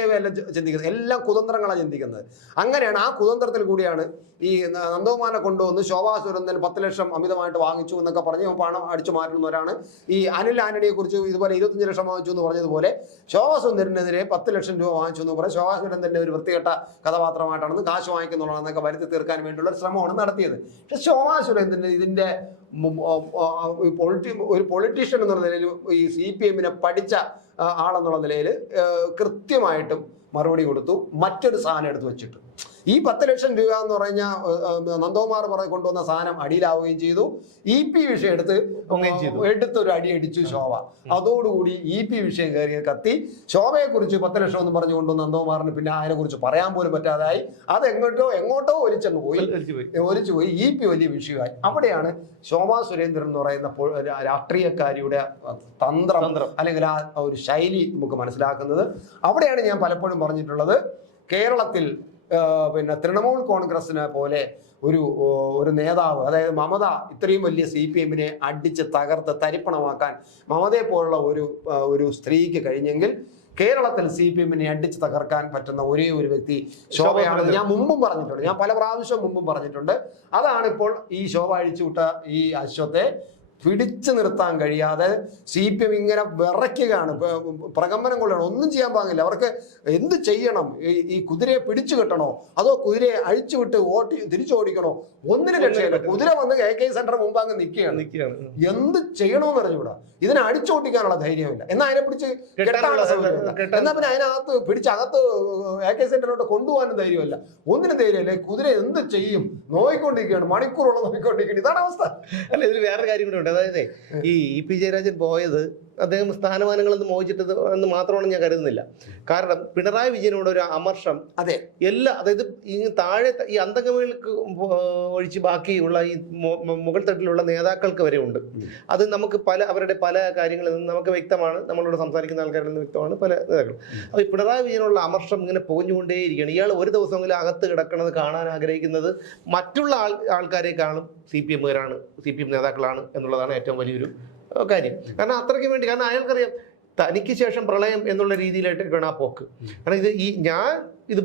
ചിന്തിക്കുന്നത്. എല്ലാം കുതന്ത്രങ്ങളാണ് ചിന്തിക്കുന്നത്. അങ്ങനെയാണ് ആ കുതന്ത്രത്തിൽ കൂടിയാണ് ഈ നന്ദകുമാരനെ കൊണ്ടുവന്ന് ശോഭാ സുരന്ദൻ പത്ത് ലക്ഷം അമിതമായിട്ട് വാങ്ങിച്ചു എന്നൊക്കെ പറഞ്ഞ് പണം അടിച്ചു മാറ്റുന്നവരാണ് ഈ അനിൽ ആന്റണിയെ കുറിച്ച് ഇതുപോലെ ഇരുപത്തഞ്ച് ലക്ഷം വാങ്ങിച്ചു എന്ന് പറഞ്ഞതുപോലെ ശോഭാ സുന്ദരനെതിരെ പത്ത് ലക്ഷം രൂപ വാങ്ങിച്ചു എന്ന് പറഞ്ഞ് ശോഭാ സുരന്ദന്റെ ഒരു വൃത്തികെട്ട കഥാപാത്രമായിട്ടാണെന്ന് കാശ് വാങ്ങിക്കുന്നുള്ളതെന്നൊക്കെ വരുത്തി തീർക്കാൻ വേണ്ടിയുള്ള ഒരു ശ്രമമാണ് നടത്തിയത്. പക്ഷെ ശോഭാ സുരേന്ദ്രൻ ഇതിന്റെ പൊളിറ്റി ഒരു പൊളിറ്റീഷ്യൻ എന്നുള്ള നിലയിൽ ഈ സി പി എമ്മിനെ പഠിച്ച ആളെന്നുള്ള നിലയിൽ കൃത്യമായിട്ടും മറുപടി കൊടുത്തു. മറ്റൊരു സാധനം എടുത്ത് വെച്ചിട്ട്. ഈ പത്ത് ലക്ഷം രൂപ എന്ന് പറഞ്ഞ നന്ദകുമാർ പറ കൊണ്ടുവന്ന സാധനം അടിയിലാവുകയും ചെയ്തു. ഇ പി വിഷയം എടുത്ത്. എടുത്തൊരു അടി അടിച്ചു ശോഭ. അതോടുകൂടി ഇ പി വിഷയം കയറി കത്തി. ശോഭയെ കുറിച്ച് പത്ത് ലക്ഷം എന്ന് പറഞ്ഞു കൊണ്ടുവന്ന നന്ദകുമാറിന് പിന്നെ അതിനെ കുറിച്ച് പറയാൻ പോലും പറ്റാതായി. അത് എങ്ങോട്ടോ എങ്ങോട്ടോ ഒലിച്ചങ്ങ് പോയി. ഒലിച്ചു പോയി. ഇ പി വലിയ വിഷയമായി. അവിടെയാണ് ശോഭാ സുരേന്ദ്രൻ എന്ന് പറയുന്ന രാഷ്ട്രീയക്കാരിയുടെ തന്ത്രം. അല്ലെങ്കിൽ ആ ഒരു ശൈലി നമുക്ക് മനസ്സിലാക്കുന്നത്. അവിടെയാണ് ഞാൻ പലപ്പോഴും പറഞ്ഞിട്ടുള്ളത്. കേരളത്തിൽ പിന്നെ തൃണമൂൽ കോൺഗ്രസിനെ പോലെ ഒരു ഒരു നേതാവ് അതായത് മമത ഇത്രയും വലിയ സി പി എമ്മിനെ അടിച്ച് തകർത്ത് തരിപ്പണമാക്കാൻ മമതയെ പോലുള്ള ഒരു ഒരു സ്ത്രീക്ക് കഴിഞ്ഞെങ്കിൽ കേരളത്തിൽ സി പി എമ്മിനെ അടിച്ച് തകർക്കാൻ പറ്റുന്ന ഒരേ ഒരു വ്യക്തി ശോഭയാണെന്ന് ഞാൻ മുമ്പും പറഞ്ഞിട്ടുണ്ട്. ഞാൻ പല പ്രാവശ്യം മുമ്പും പറഞ്ഞിട്ടുണ്ട്. അതാണ് ഇപ്പോൾ ഈ ശോഭ അഴിച്ചുവിട്ട ഈ അശ്വത്തെ പിടിച്ചു നിർത്താൻ കഴിയാതെ സി പി എം ഇങ്ങനെ വിറയ്ക്കുകയാണ്. പ്രകമ്പനം കൊള്ളണം ഒന്നും ചെയ്യാൻ പാകില്ല അവർക്ക് എന്ത് ചെയ്യണം? ഈ- കുതിരയെ പിടിച്ചു കെട്ടണോ? അതോ കുതിരയെ അഴിച്ചുവിട്ട് ഓട്ടി തിരിച്ചോടിക്കണോ? ഒന്നിനും രക്ഷയില്ല. കുതിര വന്ന് കെ കെ സെന്റർ മുമ്പ് അങ്ങ് നിൽക്കുകയാണ്. നിൽക്കുകയാണ്. എന്ത് ചെയ്യണമെന്ന് അറിഞ്ഞൂടാ ഇതിനെ അടിച്ചോട്ടിക്കാനുള്ള ധൈര്യമില്ല. എന്നാ അതിനെ പിടിച്ച് കെട്ടാനുള്ള സൗകര്യമില്ല. പിന്നെ അതിനകത്ത് പിടിച്ചകത്ത് എ കെ സെന്ററിലോട്ട് കൊണ്ടുപോകാനും ധൈര്യമില്ല. ഒന്നിനും ധൈര്യമില്ല. കുതിര എന്ത് ചെയ്യും? നോയിക്കൊണ്ടിരിക്കുകയാണ്. മണിക്കൂറോളം നോയിക്കൊണ്ടിരിക്കുകയാണ്. ഇതാണ് അവസ്ഥ. അല്ല ഇതിൽ വേറെ കാര്യം കൂടെ ഉണ്ട്. അതായത് ഈ ഇ പി ജയരാജൻ പോയത് അദ്ദേഹം സ്ഥാനമാനങ്ങളൊന്നും മോചിച്ചിട്ടത് എന്ന് മാത്രമാണ് ഞാൻ കരുതുന്നില്ല. കാരണം പിണറായി വിജയനോട് ഒരു അമർഷം അതെ. എല്ലാ അതായത് ഈ താഴെ ഈ അന്തകമികൾക്ക് ഒഴിച്ച് ബാക്കിയുള്ള ഈ മുകൾ തട്ടിലുള്ള നേതാക്കൾക്ക് വരെ ഉണ്ട്. അത് നമുക്ക് പല അവരുടെ പല കാര്യങ്ങളിൽ നിന്ന് നമുക്ക് വ്യക്തമാണ്. നമ്മളോട് സംസാരിക്കുന്ന ആൾക്കാരിൽ നിന്ന് വ്യക്തമാണ് പല നേതാക്കൾ അപ്പോൾ ഈ പിണറായി വിജയനുള്ള അമർഷം ഇങ്ങനെ പോഞ്ഞുകൊണ്ടേയിരിക്കുകയാണ് ഇയാൾ ഒരു ദിവസമെങ്കിലും അകത്ത് കിടക്കുന്നത് കാണാൻ ആഗ്രഹിക്കുന്നത് മറ്റുള്ള ആൾ ആൾക്കാരെക്കാളും സി പി എമ്മുകാരാണ് സി പി എം നേതാക്കളാണ് എന്നുള്ളതാണ് ഏറ്റവും വലിയൊരു കാര്യം. കാരണം അത്രയ്ക്ക് വേണ്ടി കാരണം അയാൾക്കറിയാം തനിക്ക് ശേഷം പ്രളയം എന്നുള്ള രീതിയിലായിട്ടൊക്കെയാണ് ആ പോക്ക്. കാരണം ഇത് ഈ ഞാൻ ഇത്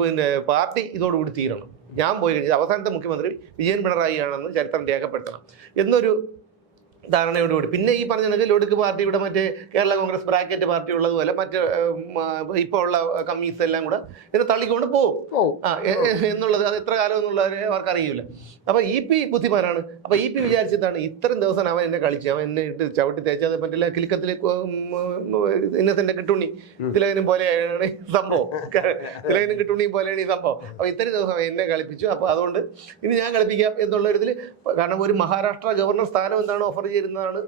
പിന്നെ പാർട്ടി ഇതോടുകൂടി തീരണം. ഞാൻ പോയി കഴിഞ്ഞാൽ അവസാനത്തെ മുഖ്യമന്ത്രി വിജയൻ പിണറായി ആണെന്ന് ചരിത്രം രേഖപ്പെടുത്തണം. എന്നൊരു ധാരണയോടുകൂടി പിന്നെ ഈ പറഞ്ഞ കണക്ക് ലൊടുക്ക് പാർട്ടി ഇവിടെ മറ്റേ കേരള കോൺഗ്രസ് ബ്രാക്കറ്റ് പാർട്ടി ഉള്ളതുപോലെ മറ്റ് ഇപ്പൊ ഉള്ള കമ്മീസ് എല്ലാം കൂടെ ഇത് തള്ളിക്കൊണ്ട് പോകും ആ എന്നുള്ളത് അത് എത്ര കാലം എന്നുള്ളത് അവർക്ക് അറിയില്ല അപ്പൊ ഇ പി ബുദ്ധിമാനാണ്. അപ്പൊ ഇ പി വിചാരിച്ചിട്ടാണ് ഇത്രയും ദിവസം അവൻ എന്നെ കളിച്ച് അവൻ എന്നെ ഇട്ട് ചവിട്ടി തേച്ചത് പറ്റില്ല കിലുക്കത്തിൽ ഇന്നസെന്റ് കിട്ടുണ്ണി. തിലകനും പോലെയാണ് ഈ സംഭവം. തിലകനും കിട്ടുണ്ണിയും പോലെയാണ് ഈ സംഭവം. അപ്പൊ ഇത്രയും ദിവസം അവൻ എന്നെ കളിപ്പിച്ചു. അപ്പൊ അതുകൊണ്ട് ഇനി ഞാൻ കളിപ്പിക്കാം എന്നുള്ള ഒരു ഇതിൽ കാരണം ഒരു മഹാരാഷ്ട്ര ഗവർണർ സ്ഥാനം എന്താണ് ഓഫർ ചെയ്യുന്നതാണ് എന്നാണ്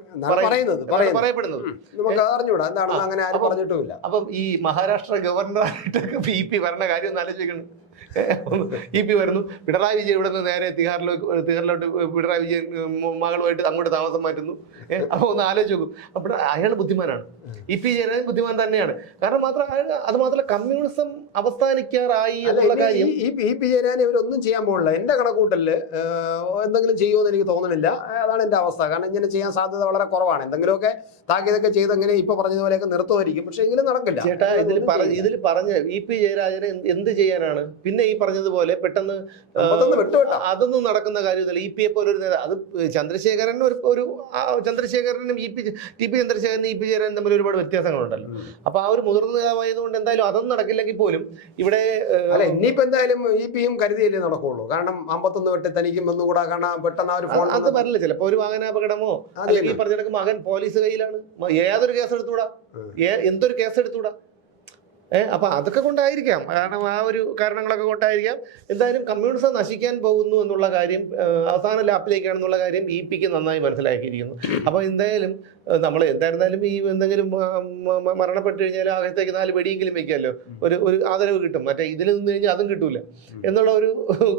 പറയുന്നത്. പറയപ്പെടുന്നത്. നമുക്ക് അറിഞ്ഞൂടാ എന്താണെന്ന് അങ്ങനെ ആരും പറഞ്ഞിട്ടുമില്ല. അപ്പം ഈ മഹാരാഷ്ട്ര ഗവർണറായിട്ടൊക്കെ ബി പി വരണ കാര്യം ഒന്ന് ആലോചിക്കണം ഇ പി വരുന്നു. പിണറായി വിജയൻ ഇവിടെ നിന്ന് നേരെ തിഹാറിലേക്ക് തിഹാറിലോട്ട് പിണറായി വിജയൻ മകളുമായിട്ട് അങ്ങോട്ട് താമസം മാറ്റുന്നു. ഏഹ് അപ്പൊ ഒന്ന് ആലോചിച്ച് നോക്കും. അപ്പോൾ അയാൾ ബുദ്ധിമാനാണ്. ഇ പി ജയരാജൻ ബുദ്ധിമാൻ തന്നെയാണ്. കാരണം മാത്രം അയാൾ- അത് മാത്രമല്ല കമ്മ്യൂണിസം അവസാനിക്കാറായി എന്നുള്ള കാര്യം ഈ- പി ജയരാജൻ ഇവരൊന്നും ചെയ്യാൻ പോകില്ല എന്റെ കണക്കൂട്ടലിൽ എന്തെങ്കിലും ചെയ്യുമെന്ന് എനിക്ക് തോന്നുന്നില്ല. അതാണ് എന്റെ അവസ്ഥ. കാരണം ഇങ്ങനെ ചെയ്യാൻ സാധ്യത വളരെ കുറവാണ്. എന്തെങ്കിലുമൊക്കെ താക്കീതൊക്കെ ചെയ്ത് അങ്ങനെ ഇപ്പൊ പറഞ്ഞതുപോലെയൊക്കെ നിർത്തുമായിരിക്കും. പക്ഷെ എങ്കിലും നടക്കില്ല. ചേട്ടാ ഇതിൽ. ഇതിൽ പറഞ്ഞ ഇ പി ജയരാജന് എന്ത് ചെയ്യാനാണ്? പിന്നെ ഈ പറഞ്ഞതുപോലെ പെട്ടെന്ന് അതൊന്നും നടക്കുന്ന കാര്യമില്ല ഇ പി എ പോലെ ഒരു നേതാ അത് ചന്ദ്രശേഖരൻ ഒരു ഒരു ചന്ദ്രശേഖരനും ഇ പി ടി പി ചന്ദ്രശേഖരനും ഇ പി ജയരാജനും തമ്മിൽ ഒരുപാട് വ്യത്യാസങ്ങളുണ്ടല്ലോ. അപ്പൊ ആ ഒരു മുതിർന്ന നേതാവായതുകൊണ്ട് എന്തായാലും അതൊന്നും നടക്കില്ലെങ്കിൽ പോലും ഇവിടെ ഏഹ്, അല്ല ഇനിയിപ്പോ എന്തായാലും ഈ പിയും കരുതിയല്ലേ നടക്കുള്ളൂ. കാരണം അമ്പത്തൊന്ന് വെട്ടി തനിക്കും ഒന്നുകൂടെ കാരണം പെട്ടെന്ന് ആ ഒരു ഫോൺ അത് പറഞ്ഞില്ല. വരില്ല ചിലപ്പോ ഒരു വാഹനാപകടമോ അല്ലെങ്കിൽ ഈ തന്നെ. പറഞ്ഞ കണക്ക് മകൻ പോലീസ് കയ്യിലാണ്. ഏതൊരു കേസ് എടുത്തൂടാ എന്തൊരു കേസ് എടുത്തൂടാ ഏഹ് അപ്പൊ അതൊക്കെ കൊണ്ടായിരിക്കാം. കാരണം ആ ഒരു കാരണങ്ങളൊക്കെ കൊണ്ടായിരിക്കാം. എന്തായാലും കമ്മ്യൂണിസം നശിക്കാൻ പോകുന്നു എന്നുള്ള കാര്യം അവസാന ലാപ്പിലേക്കാണെന്നുള്ള കാര്യം ഇ പിക്ക് നന്നായി മനസ്സിലാക്കിയിരിക്കുന്നു. അപ്പൊ എന്തായാലും നമ്മൾ എന്തായിരുന്നാലും ഈ എന്തെങ്കിലും മരണപ്പെട്ട് കഴിഞ്ഞാൽ അകത്തേക്ക് നാല് വെടിയെങ്കിലും വെക്കാമല്ലോ ഒരു ഒരു ആദരവ് കിട്ടും. മറ്റേ ഇതിൽ നിന്ന് കഴിഞ്ഞാൽ അതും കിട്ടൂല. എന്നുള്ള ഒരു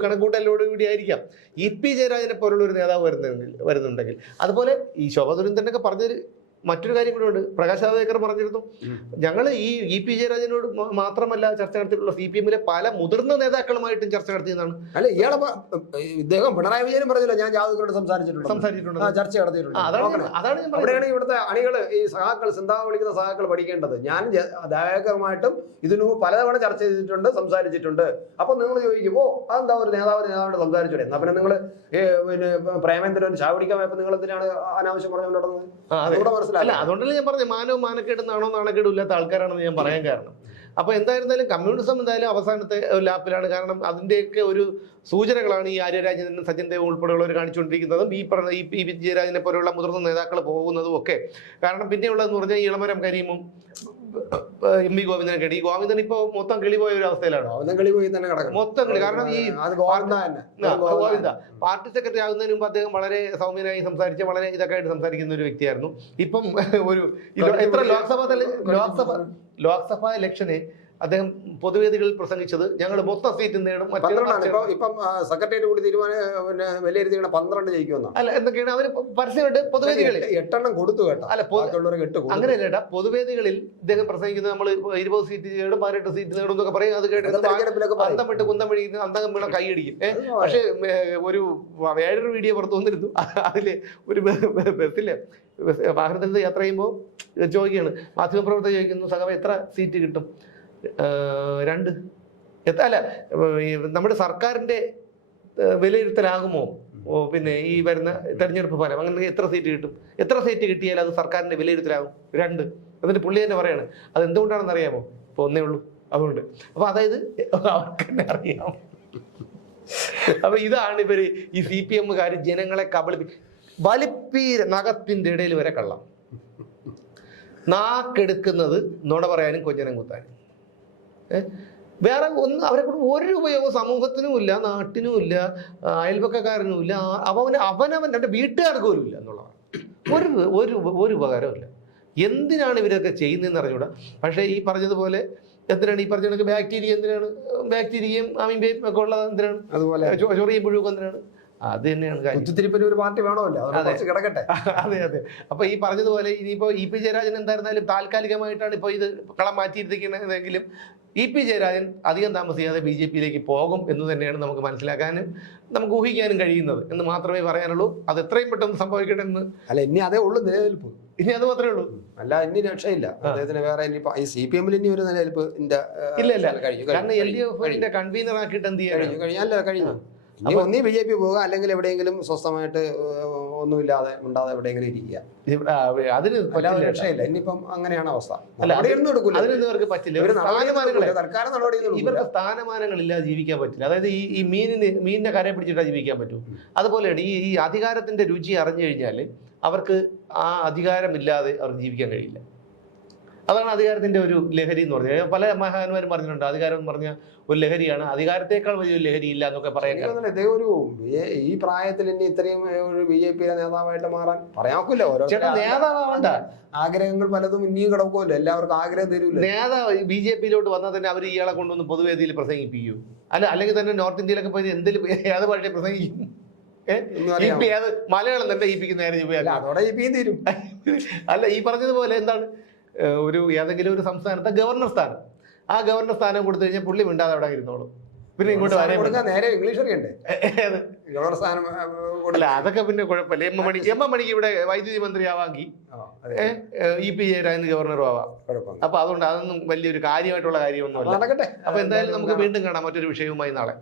കണക്കൂട്ടലോട് കൂടി ആയിരിക്കാം. ഇ പി ജയരാജനെ പോലുള്ള ഒരു നേതാവ് വരുന്നെങ്കിൽ വരുന്നുണ്ടെങ്കിൽ. അതുപോലെ ഈ ശോഭ സുരേന്ദ്രനൊക്കെ പറഞ്ഞൊരു മറ്റൊരു കാര്യം കൂടെ ഉണ്ട്. പ്രകാശ് ജാവദേക്കർ പറഞ്ഞിരുന്നു. ഞങ്ങൾ ഈ ഇ പി ജയരാജനോട് മാത്രമല്ല ചർച്ച നടത്തിയിട്ടുള്ള സി പി എമ്മിലെ പല മുതിർന്ന നേതാക്കളുമായിട്ടും ചർച്ച നടത്തിയതാണ് അല്ല ഇയാളെ ഇദ്ദേഹം പിണറായി വിജയനും പറഞ്ഞില്ല. ഞാൻ ജാതകരോട് സംസാരിച്ചിട്ടുണ്ട്. സംസാരിച്ചിട്ടുണ്ട്. ചർച്ച നടത്തിയിട്ടുണ്ട്. അതാണ് അതാണ് അവിടെയാണ് ഇവിടുത്തെ അണികൾ ഈ സഹാക്കൾ സിന്താവ് വിളിക്കുന്ന സഹാക്കൾ പഠിക്കേണ്ടത്. ഞാൻ ജാവദേക്കറുമായിട്ടും ഇതിനു പലതവണ ചർച്ച ചെയ്തിട്ടുണ്ട് സംസാരിച്ചിട്ടുണ്ട്. അപ്പൊ നിങ്ങൾ ചോദിക്കും ഓ അതെന്താ ഒരു നേതാവ് നേതാവിനോട് സംസാരിച്ചോടെ? എന്നാ പിന്നെ നിങ്ങൾ പിന്നെ പ്രേമേന്ദ്രൻ ചാവടിക്കാൻ പോയപ്പോൾ നിങ്ങൾ എന്തിനാണ് അനാവശ്യം പറഞ്ഞു നടന്നത് അതുകൂടെ അല്ല അതുകൊണ്ടല്ലേ ഞാൻ പറഞ്ഞു മാനവ മാനക്കേട് നാണോ നാണക്കേടും ഇല്ലാത്ത ആൾക്കാരാണെന്ന് ഞാൻ പറയാൻ കാരണം. അപ്പൊ എന്തായിരുന്നാലും കമ്മ്യൂണിസം എന്തായാലും അവസാനത്തെ ലാപ്പിലാണ്. കാരണം അതിന്റെയൊക്കെ ഒരു സൂചനകളാണ് ഈ ആര്യരാജനും സച്ചിൻ ദേവ് ഉൾപ്പെടെയുള്ളവർ കാണിച്ചുകൊണ്ടിരിക്കുന്നതും ഈ പറഞ്ഞ ഈ പി വിജയരാജനെ പോലെയുള്ള മുതിർന്ന നേതാക്കൾ പോകുന്നതും ഒക്കെ. കാരണം പിന്നെയുള്ളതെന്ന് പറഞ്ഞാൽ ഇളമരം കരീമും എം വി ഗോവിന്ദനെ കേട്ടി. ഈ ഗോവിന്ദൻ ഇപ്പൊ മൊത്തം കിളി പോയ ഒരു അവസ്ഥയിലാണ്. ഗോവിന്ദൻ കളി പോയി തന്നെ കിടക്കണം. മൊത്തം കിളി. കാരണം ഈ ഗോവിന്ദ പാർട്ടി സെക്രട്ടറി ആകുന്നതിന് മുമ്പ് അദ്ദേഹം വളരെ സൗമ്യനായി സംസാരിച്ച് വളരെ ഇതൊക്കെ ആയിട്ട് സംസാരിക്കുന്ന ഒരു വ്യക്തിയായിരുന്നു. ഇപ്പം ഒരു എത്ര ലോക്സഭ ലോക്സഭ ലോക്സഭ ഇലക്ഷന് അദ്ദേഹം പൊതുവേദികളിൽ പ്രസംഗിച്ചത് ഞങ്ങൾ മൊത്തം സീറ്റ് നേടും ഇപ്പൊ സെക്രട്ടേറിയറ്റ് കൂടി തീരുമാനം പിന്നെ വിലയിരുത്തിക്കണ പന്ത്രണ്ട് ജയിക്കുമെന്നാണ് അല്ല എന്തൊക്കെയാണ്? അവർ പരസ്യമായിട്ട് പൊതുവേദികളിൽ. എട്ട്- എട്ടെണ്ണം കൊടുത്തു കേട്ടോ. അല്ല അങ്ങനെയല്ല ഏട്ടാ പൊതുവേദികളിൽ ഇദ്ദേഹം പ്രസംഗിക്കുന്നത് നമ്മൾ ഇരുപത് സീറ്റ് നേടും പതിനെട്ട് സീറ്റ് നേടും എന്നൊക്കെ പറയും. അത് കേട്ട് തെരഞ്ഞെടുപ്പിലൊക്കെ അന്തം വിട്ട് കുന്തം വഴി അന്തം വീണ കൈയടിക്കും പക്ഷെ ഒരു വേറൊരു വീഡിയോ പുറത്തു വന്നിരുന്നു. അതിൽ ഒരു ബസ്സിൽ വാഹനത്തിൽ യാത്ര ചെയ്യുമ്പോൾ ചോദിക്കുകയാണ് മാധ്യമപ്രവർത്തകർ ചോദിക്കുന്നു സഹവ എത്ര സീറ്റ് കിട്ടും? രണ്ട്. അല്ല നമ്മുടെ സർക്കാരിന്റെ വിലയിരുത്തലാകുമോ? പിന്നെ ഈ വരുന്ന തെരഞ്ഞെടുപ്പ് ഫലം. അങ്ങനെ എത്ര സീറ്റ് കിട്ടും? എത്ര സീറ്റ് കിട്ടിയാൽ അത് സർക്കാരിന്റെ വിലയിരുത്തലാകും? രണ്ട്. എന്നിട്ട് പുള്ളി തന്നെ പറയാണ് അത് എന്തുകൊണ്ടാണെന്ന് അറിയാമോ ഇപ്പൊ ഒന്നേ ഉള്ളൂ. അതുകൊണ്ട്. അപ്പൊ അതായത് അവർക്ക് തന്നെ അറിയാം. അപ്പൊ ഇതാണ് ഇവർ ഈ സി പി എമ്മുകാർ ജനങ്ങളെ കബളിപ്പി വലിപ്പീര നഖത്തിന്റെ ഇടയിൽ വരെ കള്ളം. നാക്കെടുക്കുന്നത് നുണ പറയാനും കൊഞ്ഞനം കുത്താനും? വേറെ ഒന്ന് അവരെ കൊണ്ട് ഒരു ഉപയോഗം സമൂഹത്തിനും ഇല്ല നാട്ടിനും ഇല്ല അയൽപക്കക്കാരനും ഇല്ല അവന് അവനവൻ എന്റെ വീട്ടുകാർക്ക് പോലും ഇല്ല എന്നുള്ളതാണ്. ഒരു ഒരു ഒരു ഉപകാരമില്ല എന്തിനാണ് ഇവരൊക്കെ ചെയ്യുന്നതെന്ന് അറിഞ്ഞൂടാ. പക്ഷേ ഈ പറഞ്ഞതുപോലെ എന്തിനാണ്? ഈ പറഞ്ഞ ബാക്ടീരിയ എന്തിനാണ്? ബാക്ടീരിയയും അമീബയും ഒക്കെ ഉള്ളത് എന്തിനാണ്? അതുപോലെ ചൊറിയും പുഴുവൊക്കെ എന്തിനാണ്? അത് തന്നെയാണ് ഒരു പാർട്ടി വേണമല്ലോ കിടക്കട്ടെ. അതെ അതെ. അപ്പൊ ഈ പറഞ്ഞതുപോലെ ഇനിയിപ്പോ ഇ പി ജയരാജൻ എന്തായിരുന്നാലും താൽക്കാലികമായിട്ടാണ് ഇപ്പോൾ ഇത് കളം മാറ്റിയിരിക്കുന്നതെങ്കിലും ഇ പി ജയരാജൻ അധികം താമസിയാതെ ബി ജെ പിയിലേക്ക് പോകും എന്ന് തന്നെയാണ് നമുക്ക് മനസ്സിലാക്കാനും നമുക്ക് ഊഹിക്കാനും കഴിയുന്നത് എന്ന് മാത്രമേ പറയാനുള്ളൂ. അത് എത്രയും പെട്ടെന്ന് സംഭവിക്കട്ടെ എന്ന് അല്ല ഇനി അതേ ഉള്ളൂ നിലനിൽപ്പ്. ഇനി അത് മാത്രമേ ഉള്ളൂ. അല്ല ഇനി രക്ഷയില്ല. അദ്ദേഹത്തിന് വേറെ ഈ സി പി എമ്മിൽ ഇനി ഒരു നിലനിൽപ്പ് ഇല്ല, ഇല്ല. കഴിഞ്ഞു കാരണം എൽ ഡി എഫിന്റെ കൺവീനർ ആക്കിയിട്ട് എന്ത് കഴിഞ്ഞു കഴിഞ്ഞു. അല്ല കഴിഞ്ഞു. ഇനി ഒന്നീ ബി ജെ പി പോകുക അല്ലെങ്കിൽ എവിടെയെങ്കിലും സ്വസ്ഥമായിട്ട് ഒന്നുമില്ലാതെ ഉണ്ടാതെ എവിടെയെങ്കിലും ഇരിക്കുക. അതിന് രക്ഷയില്ല. ഇനിയിപ്പം അങ്ങനെയാണ് അവസ്ഥ. അല്ല, അതിനൊന്നും ഇവർക്ക് പറ്റില്ല. ഒന്നും എടുക്കൂല. ഇവർക്ക് സ്ഥാനമാനങ്ങളില്ലാതെ ജീവിക്കാൻ പറ്റില്ല. അതായത് ഈ ഈ മീനിന് മീനിനെ കരയെ പിടിച്ചിട്ടാ ജീവിക്കാൻ പറ്റൂ. അതുപോലെയാണ് ഈ ഈ അധികാരത്തിന്റെ രുചി അറിഞ്ഞു കഴിഞ്ഞാൽ അവർക്ക് ആ അധികാരമില്ലാതെ അവർക്ക് ജീവിക്കാൻ കഴിയില്ല. അതാണ് അധികാരത്തിന്റെ ഒരു ലഹരി എന്ന് പറഞ്ഞത്. പല മഹാന്മാരും പറഞ്ഞിട്ടുണ്ട് അധികാരം എന്ന് പറഞ്ഞാൽ ഒരു ലഹരിയാണ്. അധികാരത്തെക്കാൾ വലിയ ലഹരി ഇല്ല എന്നൊക്കെ പറയാൻ ഇതേ ഒരു ഈ പ്രായത്തിൽ ഇനി ഇത്രയും ഒരു ബി ജെ പിയിലെ നേതാവായിട്ട് മാറാൻ പറയാക്കില്ല നേതാവണ്ട ഓരോ നേതാവാവണ്ട. ആഗ്രഹങ്ങൾ പലതും ഇനിയും കിടക്കുമല്ലോ. എല്ലാവർക്കും ആഗ്രഹം തരൂല? നേതാവ് ബി ജെ പിയിലോട്ട് വന്നാൽ തന്നെ അവർ ഇയാളെ കൊണ്ടുവന്ന് പൊതുവേദിയിൽ പ്രസംഗിപ്പിക്കൂ. അല്ല അല്ലെങ്കിൽ തന്നെ നോർത്ത് ഇന്ത്യയിലൊക്കെ പോയി എന്തെങ്കിലും ഏത് പാർട്ടിയെ പ്രസംഗിക്കും? മലയാളം തന്നെ ഈ പിക്ക് നേരെ അല്ല ഈ പറഞ്ഞതുപോലെ എന്താണ്? ഒരു ഏതെങ്കിലും ഒരു സംസ്ഥാനത്തെ ഗവർണർ സ്ഥാനം. ആ ഗവർണർ സ്ഥാനം കൊടുത്തു കഴിഞ്ഞാൽ പുള്ളി മിണ്ടാതെ അവിടെ ഇരുന്നോളൂ. പിന്നെ ഇങ്ങോട്ട് സ്ഥാനം വരാൻ കൊടുക്കാൻ നേരെ ഇംഗ്ലീഷ് അറിയണ്ടേ? ഗവർണർ സ്ഥാനം അല്ല അതൊക്കെ പിന്നെ കുഴപ്പമില്ല. M M Mani M M മണിക്ക് ഇവിടെ വൈദ്യുതി മന്ത്രി ആവാമെങ്കിൽ ആ, അതെ, ഇ പി ജയരാജന് ഗവർണറും ആവാം. അപ്പൊ അതുകൊണ്ട് അതൊന്നും വലിയൊരു കാര്യമായിട്ടുള്ള കാര്യമൊന്നുമല്ല. നടക്കട്ടെ. അപ്പൊ എന്തായാലും നമുക്ക് വീണ്ടും കാണാം മറ്റൊരു വിഷയവുമായി നാളെ.